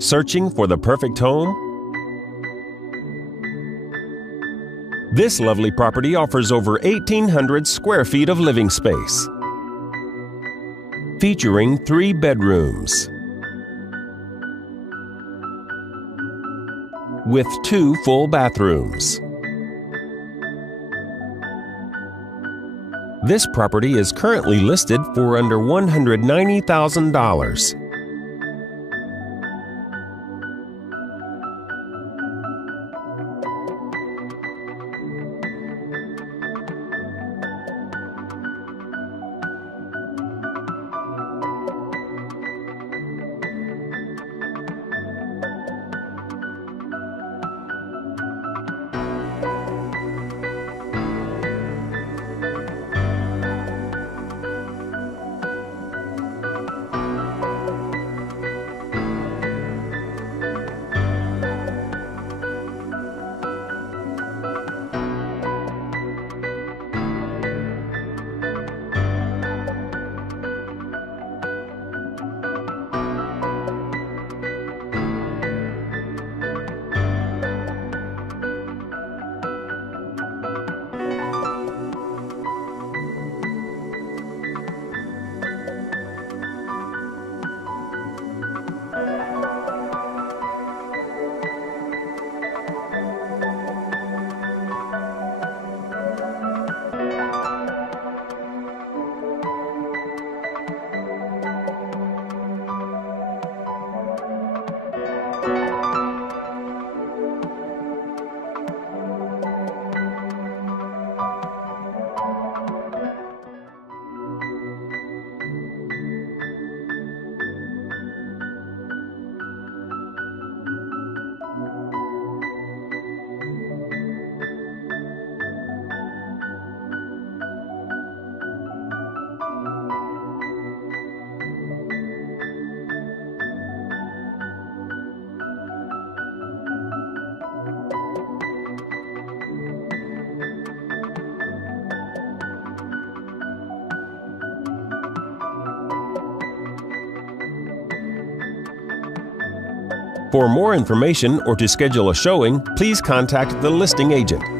Searching for the perfect home? This lovely property offers over 1,800 square feet of living space, featuring 3 bedrooms with 2 full bathrooms. This property is currently listed for under $190,000. For more information or to schedule a showing, please contact the listing agent.